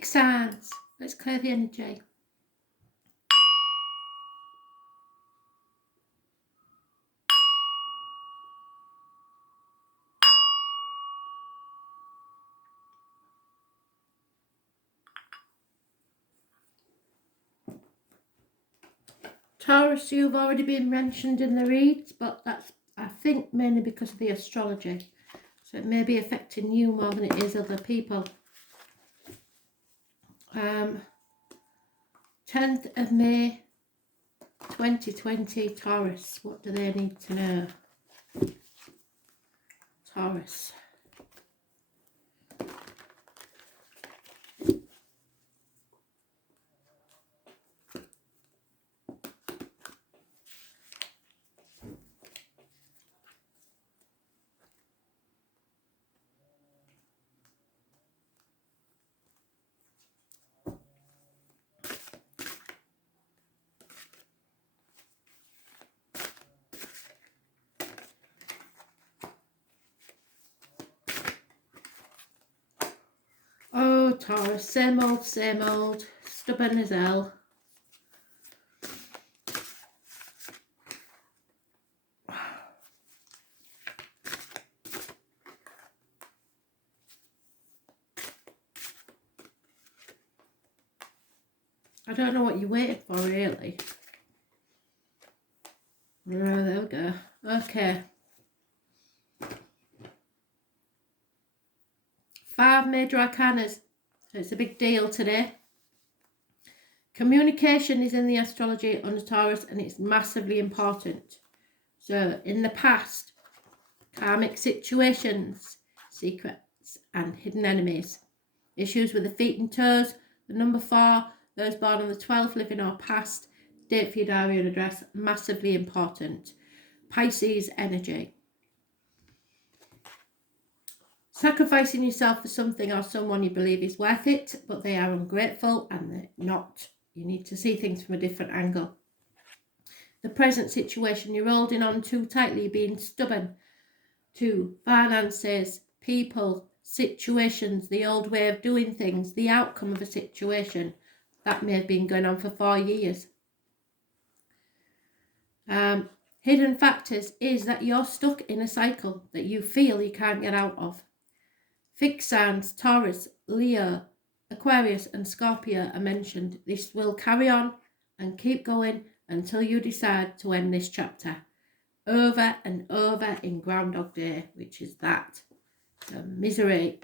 Fixed signs. Let's clear the energy. Taurus, you've already been mentioned in the reads, but that's, I think, mainly because of the astrology. So it may be affecting you more than it is other people. 10th of May 2020, Taurus. What do they need to know? Taurus. Oh, Taurus, same old, stubborn as hell. I don't know what you're waiting for, really. Oh, there we go. Okay. 5 major arcanas. It's a big deal today. Communication is in the astrology under Taurus, and it's massively important. So, in the past, karmic situations, secrets, and hidden enemies. Issues with the feet and toes. The number 4, those born on the 12th, living or past. Date for your diary and address, massively important. Pisces energy. Sacrificing yourself for something or someone you believe is worth it, but they are ungrateful and they're not. You need to see things from a different angle. The present situation, you're holding on too tightly, being stubborn to finances, people, situations, the old way of doing things, the outcome of a situation. That may have been going on for 4 years. Hidden factors is that you're stuck in a cycle that you feel you can't get out of. Fixed signs, Taurus, Leo, Aquarius and Scorpio are mentioned. This will carry on and keep going until you decide to end this chapter. Over and over in Groundhog Day, which is that. Misery.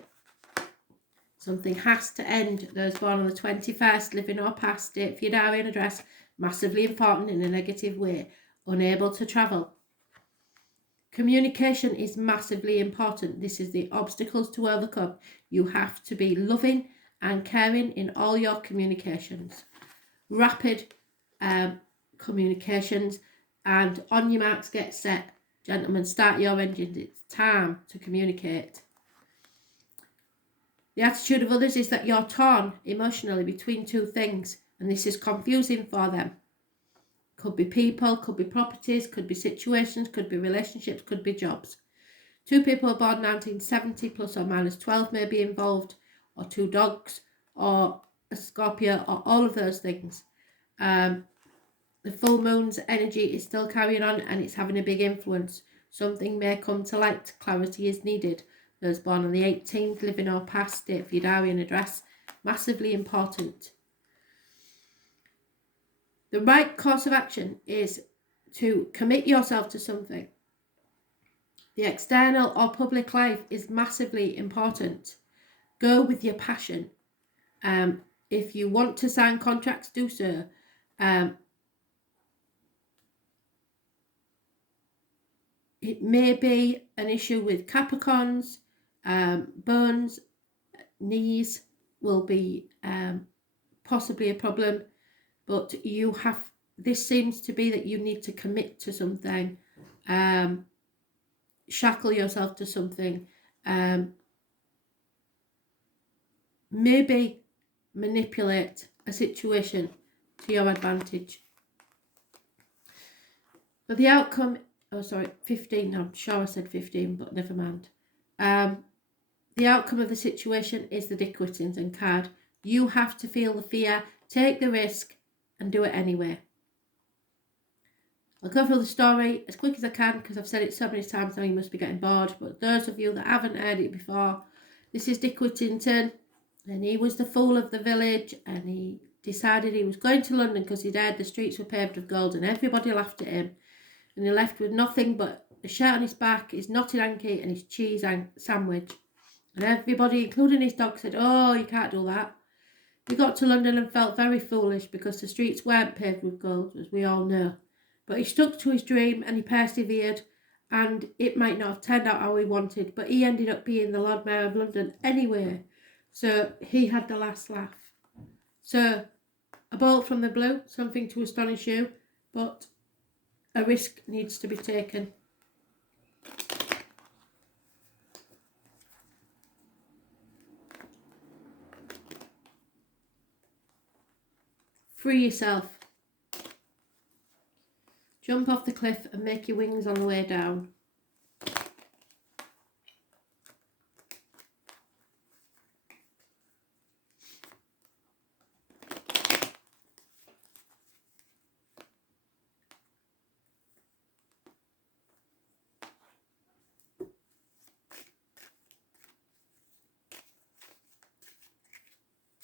Something has to end. Those born on the 21st, living or past, date for your diary and address, massively important in a negative way. Unable to travel. Communication is massively important. This is the obstacles to overcome. You have to be loving and caring in all your communications. Rapid communications, and on your marks, get set. Gentlemen, start your engines. It's time to communicate. The attitude of others is that you're torn emotionally between two things, and this is confusing for them. Could be people, could be properties, could be situations, could be relationships, could be jobs. 2 people born 1970 plus or minus 12 may be involved, or 2 dogs, or a Scorpio, or all of those things. The full moon's energy is still carrying on, and it's having a big influence. Something may come to light. Clarity is needed. Those born on the 18th, living or past, date for your diary and address, massively important. The right course of action is to commit yourself to something. The external or public life is massively important. Go with your passion. If you want to sign contracts, do so. It may be an issue with Capricorns, bones, knees will be possibly a problem. But you have, this seems to be that you need to commit to something, shackle yourself to something, maybe manipulate a situation to your advantage. But the outcome, 15, I'm sure I said 15, but never mind. The outcome of the situation is the Dick Whittington card. You have to feel the fear, take the risk, and do it anyway. I'll go through the story as quick as I can because I've said it so many times now you must be getting bored. But those of you that haven't heard it before, this is Dick Whittington, and he was the fool of the village, and he decided he was going to London because he'd heard the streets were paved with gold, and everybody laughed at him. And he left with nothing but a shirt on his back, his knotted hanky, and his cheese sandwich. And everybody, including his dog, said, "Oh, you can't do that." He got to London and felt very foolish because the streets weren't paved with gold, as we all know. But he stuck to his dream and he persevered, and it might not have turned out how he wanted, but he ended up being the Lord Mayor of London anyway. So he had the last laugh. So a bolt from the blue, something to astonish you, but a risk needs to be taken. Free yourself. Jump off the cliff and make your wings on the way down.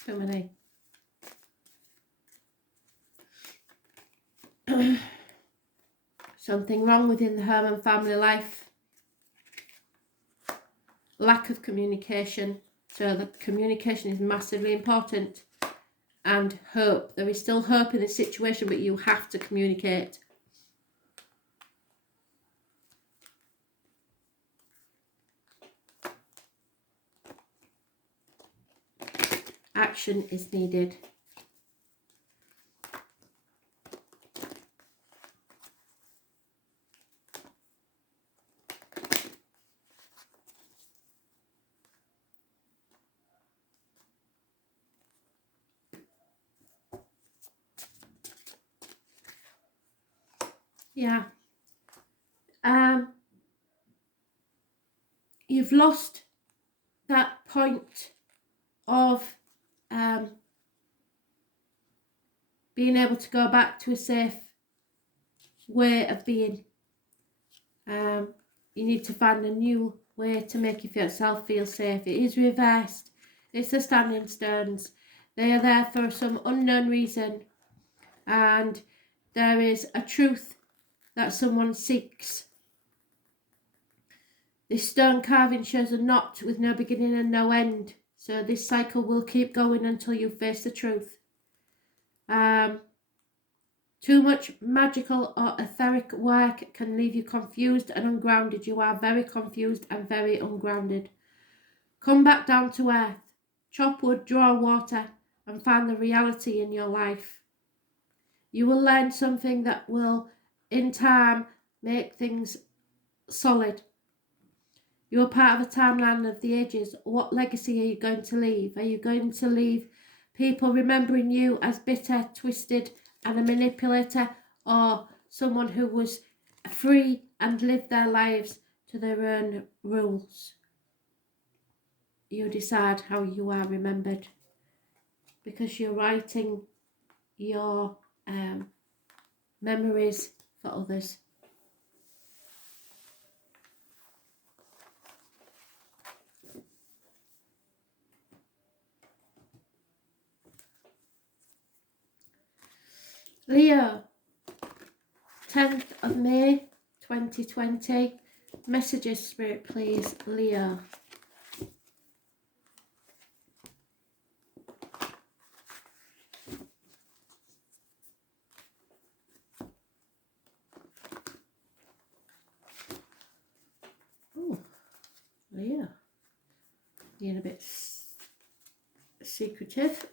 Too many. Something wrong within the Herman family life. Lack of communication. So the communication is massively important. And hope. There is still hope in this situation, but you have to communicate. Action is needed. Yeah. You've lost that point of being able to go back to a safe way of being. You need to find a new way to make yourself feel safe. It is reversed. It's the standing stones. They are there for some unknown reason. And there is a truth that someone seeks. This stone carving shows a knot with no beginning and no end. So this cycle will keep going until you face the truth. Too much magical or etheric work can leave you confused and ungrounded. You are very confused and very ungrounded. Come back down to earth. Chop wood, draw water, and find the reality in your life. You will learn something that will, in time, make things solid. You're part of a timeline of the ages. What legacy are you going to leave? Are you going to leave people remembering you as bitter, twisted, and a manipulator, or someone who was free and lived their lives to their own rules? You decide how you are remembered, because you're writing your memories for others. Leo, 10th of May 2020. Messages, Spirit, please. Leo. Oh, Leo. Being a bit secretive.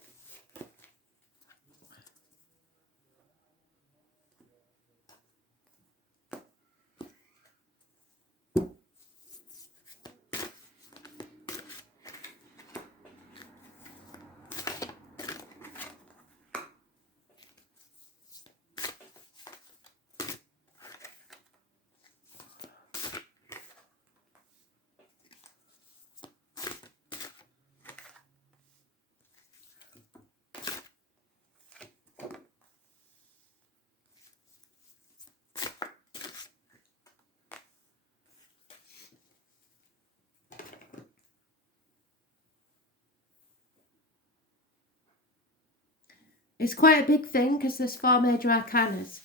It's quite a big thing because there's 4 major arcanas.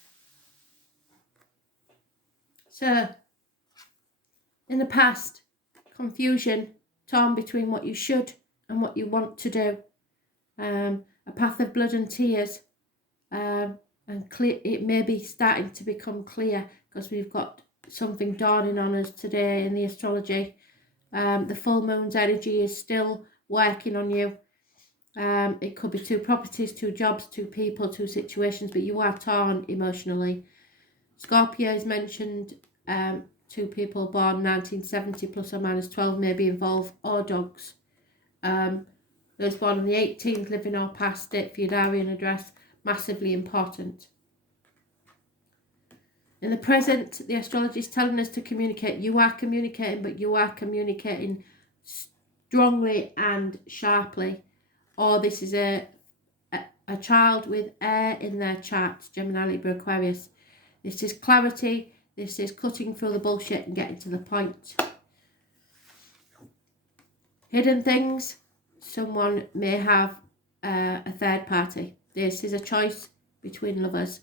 So, in the past, confusion, torn between what you should and what you want to do. A path of blood and tears. And clear, it may be starting to become clear because we've got something dawning on us today in the astrology. The full moon's energy is still working on you. It could be 2 properties, 2 jobs, 2 people, 2 situations, but you are torn emotionally. Scorpio is mentioned. 2 people born 1970 plus or minus 12 may be involved, or dogs. Those born on the 18th, living or past, date, Fudarian address, massively important. In the present, the astrology is telling us to communicate. You are communicating, but you are communicating strongly and sharply. Or this is a child with air in their chart, Gemini, Libra, Aquarius. This is clarity. This is cutting through the bullshit and getting to the point. Hidden things. Someone may have a third party. This is a choice between lovers,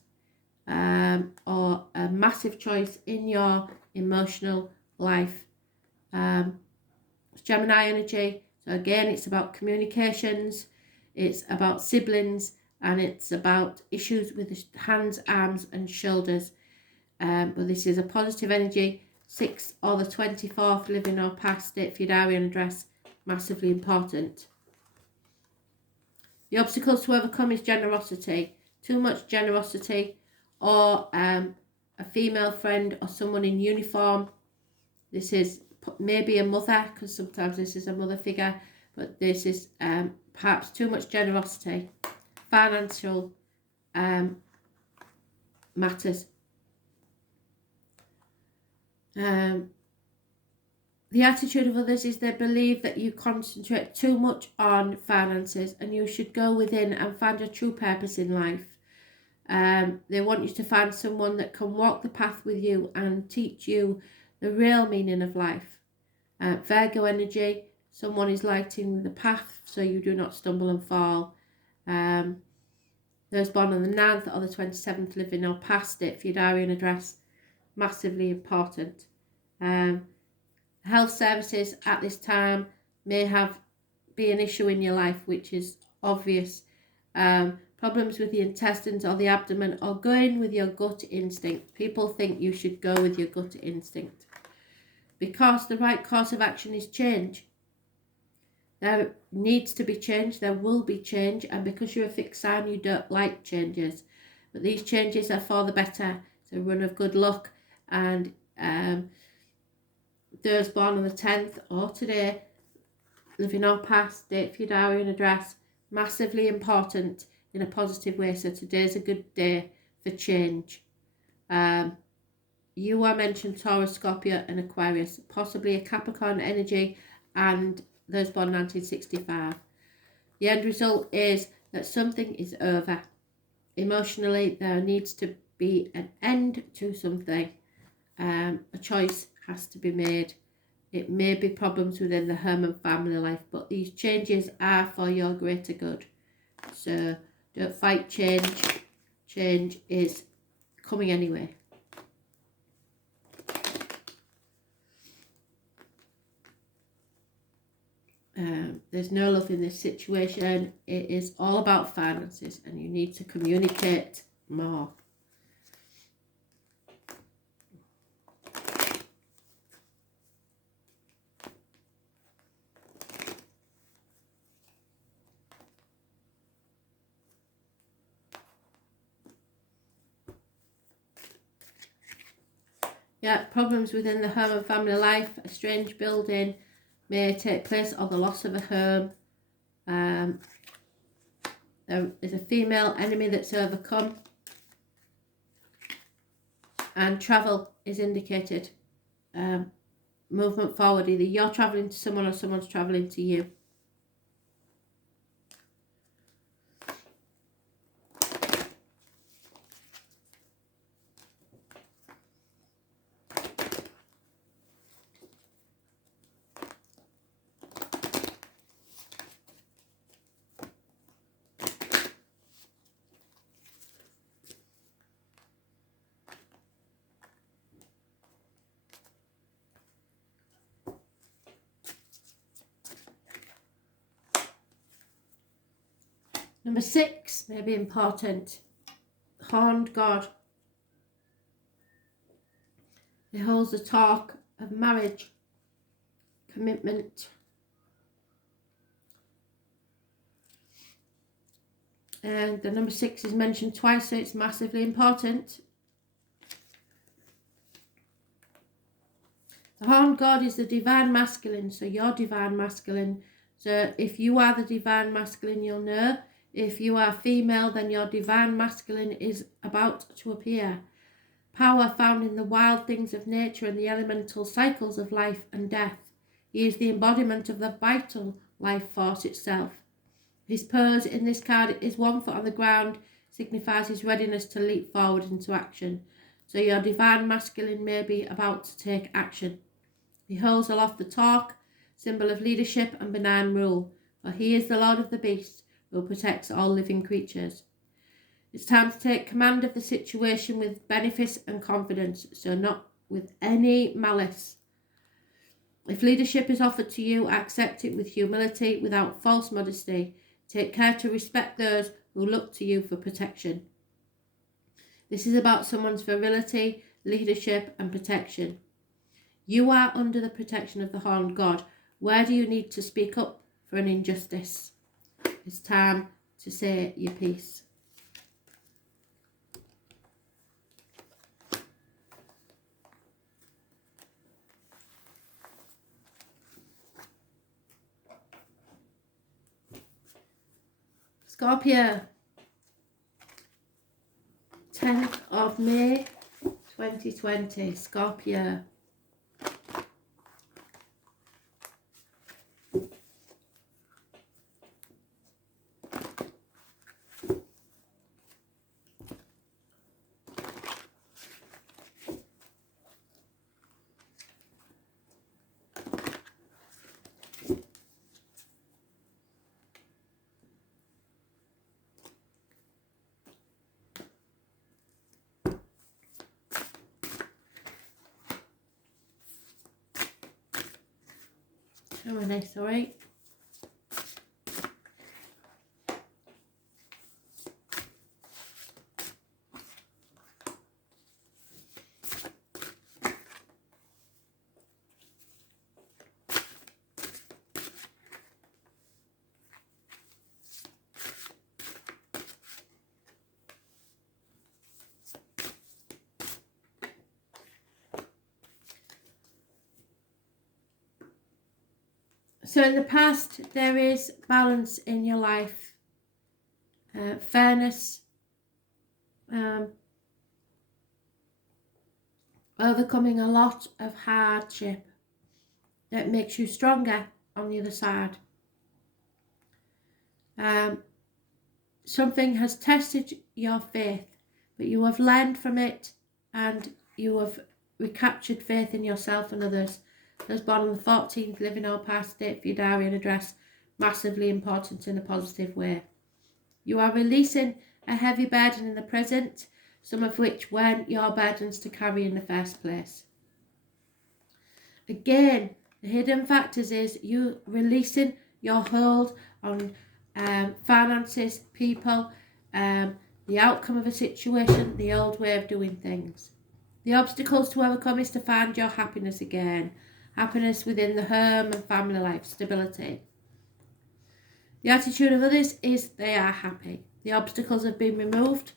or a massive choice in your emotional life. It's Gemini energy. So again, it's about communications. It's about siblings. And it's about issues with the hands, arms and shoulders. But this is a positive energy. 6 or the 24th, living or past, date, Fudarian address, massively important. The obstacles to overcome is generosity. Too much generosity, or a female friend or someone in uniform. This is maybe a mother, because sometimes this is a mother figure, but this is perhaps too much generosity. Financial matters. The attitude of others is they believe that you concentrate too much on finances and you should go within and find your true purpose in life. They want you to find someone that can walk the path with you and teach you the real meaning of life. Virgo energy, someone is lighting the path so you do not stumble and fall. Those born on the 9th or the 27th, living or past it, Fudarian address, massively important. Health services at this time may be an issue in your life, which is obvious. Problems with the intestines or the abdomen, or going with your gut instinct. People think you should go with your gut instinct because the right course of action is change. There needs to be change, there will be change, and because you're a fixed sign, you don't like changes. But these changes are for the better. It's a run of good luck, and those born on the 10th or today, living or past, date, Fudarian address, massively important in a positive way. So today's a good day for change. You are mentioned Taurus, Scorpio and Aquarius, possibly a Capricorn energy, and those born 1965. The end result is that something is over. Emotionally, there needs to be an end to something. A choice has to be made. It may be problems within the home and family life, but these changes are for your greater good. So don't fight change. Change is coming anyway. There's no love in this situation. It is all about finances, and you need to communicate more. Yeah, problems within the home and family life, a strange building may take place, or the loss of a home. There is a female enemy that's overcome, and travel is indicated. Movement forward, either you're travelling to someone or someone's travelling to you. Number 6 may be important. Horned God. It holds the talk of marriage, commitment. And the number 6 is mentioned twice, so it's massively important. The horned God is the divine masculine, so you're divine masculine. So if you are the divine masculine, you'll know. If you are female, then your divine masculine is about to appear. Power found in the wild things of nature and the elemental cycles of life and death. He is the embodiment of the vital life force itself. His pose in this card is 1 foot on the ground, signifies his readiness to leap forward into action. So your divine masculine may be about to take action. He holds aloft the talk, symbol of leadership and benign rule, for he is the Lord of the Beast, who protects all living creatures. It's time to take command of the situation with benefice and confidence, so not with any malice. If leadership is offered to you, accept it with humility, without false modesty. Take care to respect those who look to you for protection. This is about someone's virility, leadership and protection. You are under the protection of the horned God. Where do you need to speak up for an injustice? It's time to say your piece. Scorpio, 10th of May 2020, Scorpio. Show me this, alright? So in the past, there is balance in your life, fairness, overcoming a lot of hardship that makes you stronger on the other side. Something has tested your faith, but you have learned from it and you have recaptured faith in yourself and others. Those born on the 14th, living or past, date for your diary and address, massively important in a positive way. You are releasing a heavy burden in the present, some of which weren't your burdens to carry in the first place. Again, the hidden factors is you releasing your hold on finances, people, the outcome of a situation, the old way of doing things. The obstacles to overcome is to find your happiness again. Happiness within the home and family life, stability. The attitude of others is they are happy. The obstacles have been removed.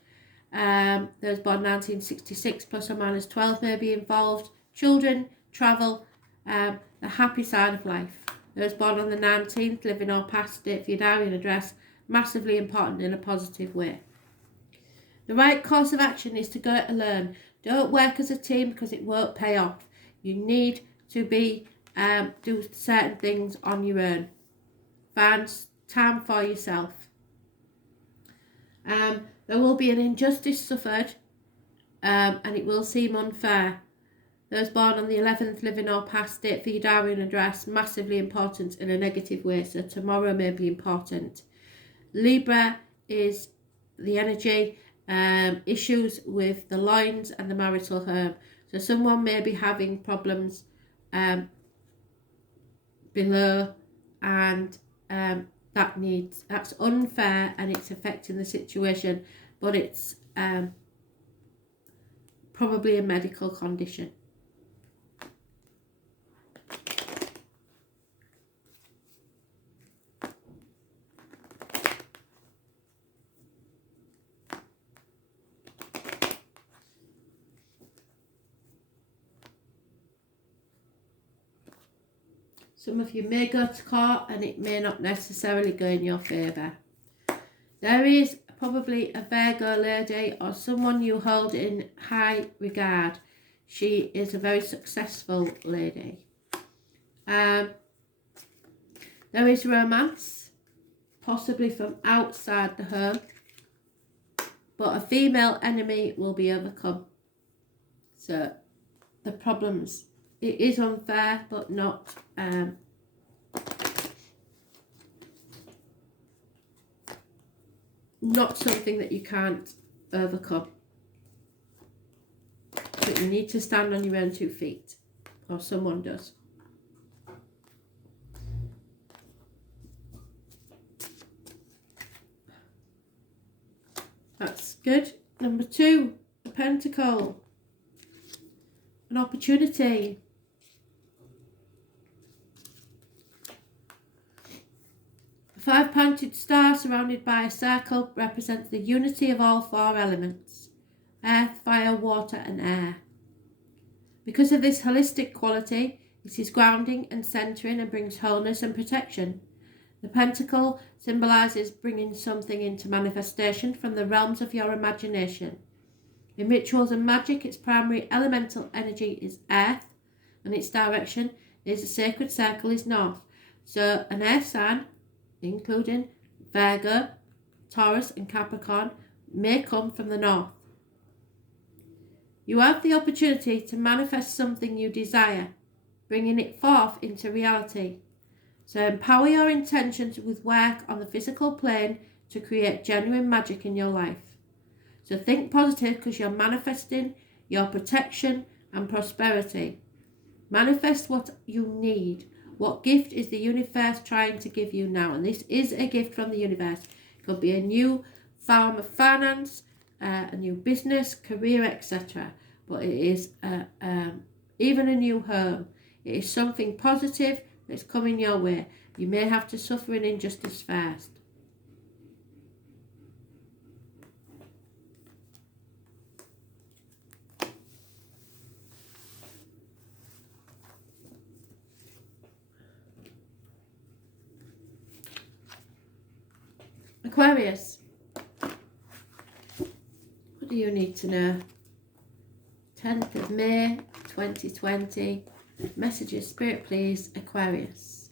Those born 1966 plus or minus 12 may be involved. Children, travel, the happy side of life. Those born on the 19th, living or past, date for your diary and address, massively important in a positive way. The right course of action is to go it alone. Don't work as a team because it won't pay off. You need to be do certain things on your own. Find time for yourself. There will be an injustice suffered, and it will seem unfair. Those born on the 11th, living or past, date for your diary and address, massively important in a negative way, so tomorrow may be important. Libra is the energy, issues with the loins and the marital home. So someone may be having problems below, and that's unfair and it's affecting the situation, but it's probably a medical condition. Some of you may go to court and it may not necessarily go in your favour. There is probably a Virgo lady or someone you hold in high regard. She is a very successful lady. There is romance, possibly from outside the home, but a female enemy will be overcome. So the problems, it is unfair, but not something that you can't overcome. But you need to stand on your own 2 feet, or someone does. That's good. Number 2, the Pentacle. An opportunity. The 5-pointed star surrounded by a circle represents the unity of all 4 elements: earth, fire, water and air. Because of this holistic quality, it is grounding and centering and brings wholeness and protection. The Pentacle symbolises bringing something into manifestation from the realms of your imagination. In rituals and magic, its primary elemental energy is earth, and its direction is a sacred circle is north. So an air sign, including Virgo, Taurus and Capricorn, may come from the north. You have the opportunity to manifest something you desire, bringing it forth into reality. So empower your intentions with work on the physical plane to create genuine magic in your life. So think positive, because you're manifesting your protection and prosperity. Manifest what you need. What gift is the universe trying to give you now? And this is a gift from the universe. It could be a new form of finance, a new business, career, etc. But it is even a new home. It is something positive that's coming your way. You may have to suffer an injustice first. Aquarius, what do you need to know? 10th of May 2020. Messages, Spirit please, Aquarius.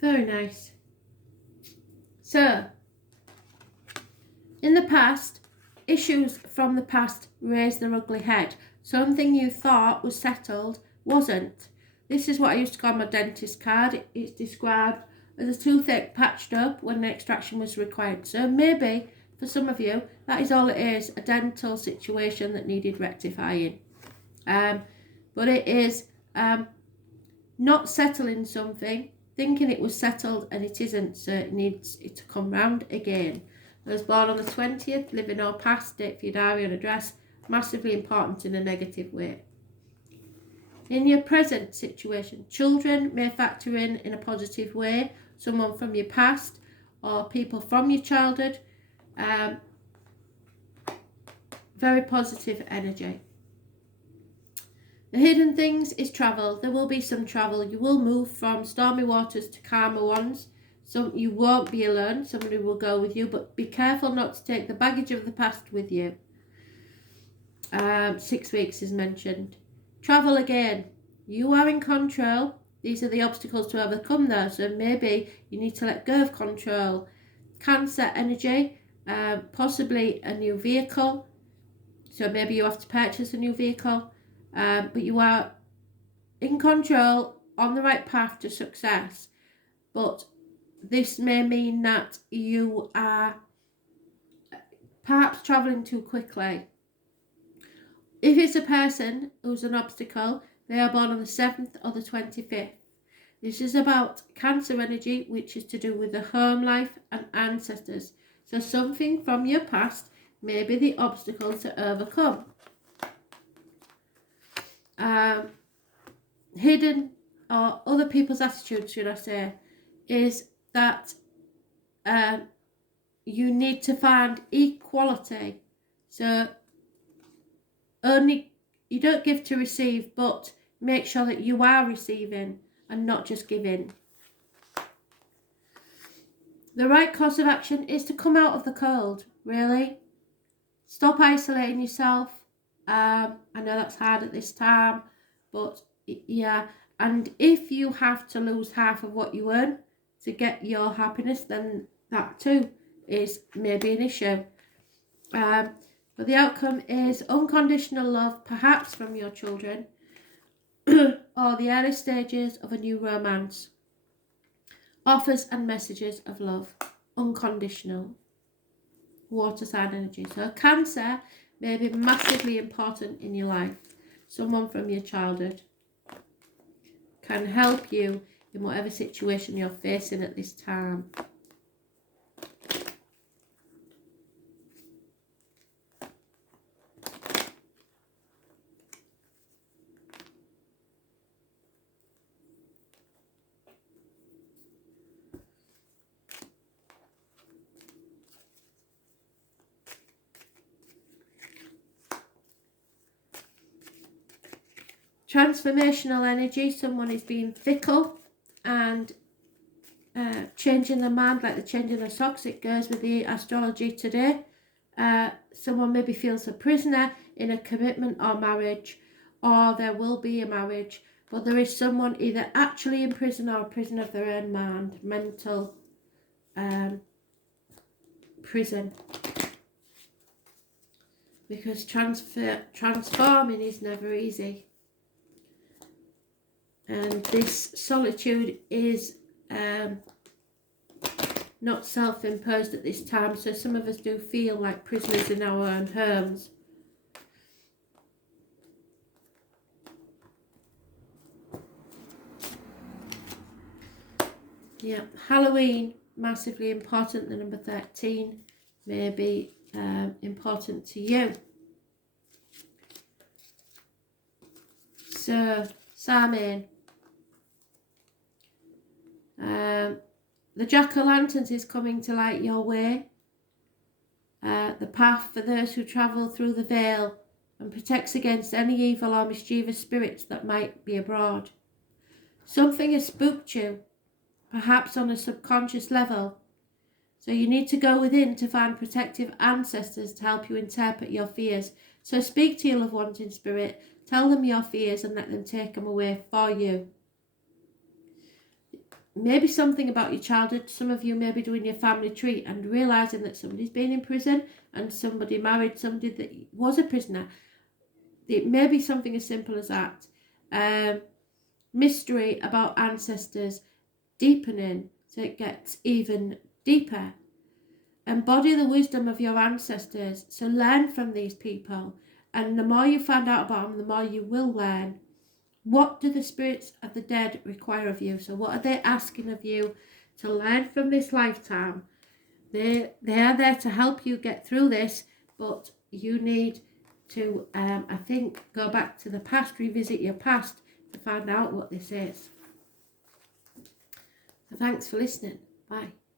Very nice. So, in the past, issues from the past raised their ugly head. Something you thought was settled wasn't. This is what I used to call my dentist card. It's described as a toothache patched up when an extraction was required. So maybe, for some of you, that is all it is, a dental situation that needed rectifying. But it is not settling something, thinking it was settled and it isn't, so it needs it to come round again. I was born on the 20th, living or past, date for your diary and address, massively important in a negative way. In your present situation, children may factor in a positive way, someone from your past or people from your childhood. Very positive energy. The hidden things is travel. There will be some travel. You will move from stormy waters to calmer ones. You won't be alone. Somebody will go with you, but be careful not to take the baggage of the past with you. 6 weeks is mentioned. Travel again. You are in control. These are the obstacles to overcome though, so maybe you need to let go of control. Cancer energy, possibly a new vehicle. So maybe you have to purchase a new vehicle, but you are in control, on the right path to success. But this may mean that you are perhaps travelling too quickly. If it's a person who's an obstacle, they are born on the 7th or the 25th. This is about Cancer energy, which is to do with the home life and ancestors. So something from your past may be the obstacle to overcome. Hidden, or other people's attitudes, should I say, is that you need to find equality. So you don't give to receive, but make sure that you are receiving and not just giving. The right course of action is to come out of the cold, really. Stop isolating yourself. I know that's hard at this time, but yeah. And if you have to lose half of what you earn to get your happiness, then that too is maybe an issue. But the outcome is unconditional love, perhaps from your children, or the early stages of a new romance. Offers and messages of love, unconditional. Water sign energy. So Cancer may be massively important in your life. Someone from your childhood can help you in whatever situation you're facing at this time. Transformational energy, someone is being fickle and changing their mind like they're changing their socks. It goes with the astrology today. Someone maybe feels a prisoner in a commitment or marriage, or there will be a marriage, but there is someone either actually in prison or a prison of their own mind, mental prison. Because transforming is never easy. And this solitude is not self-imposed at this time. So some of us do feel like prisoners in our own homes. Yeah, Halloween, massively important. The number 13 may be important to you. So, Samhain. The jack-o'-lanterns is coming to light your way. The path for those who travel through the veil, and protects against any evil or mischievous spirits that might be abroad. Something has spooked you, perhaps on a subconscious level. So you need to go within to find protective ancestors to help you interpret your fears. So speak to your loved ones in spirit, tell them your fears and let them take them away for you. Maybe something about your childhood. Some of you may be doing your family tree and realising that somebody's been in prison and somebody married somebody that was a prisoner. It may be something as simple as that. Mystery about ancestors deepening so it gets even deeper. Embody the wisdom of your ancestors. So learn from these people. And the more you find out about them, the more you will learn. What do the spirits of the dead require of you? So what are they asking of you to learn from this lifetime? They are there to help you get through this, but you need to, I think, go back to the past, revisit your past to find out what this is. So thanks for listening. Bye.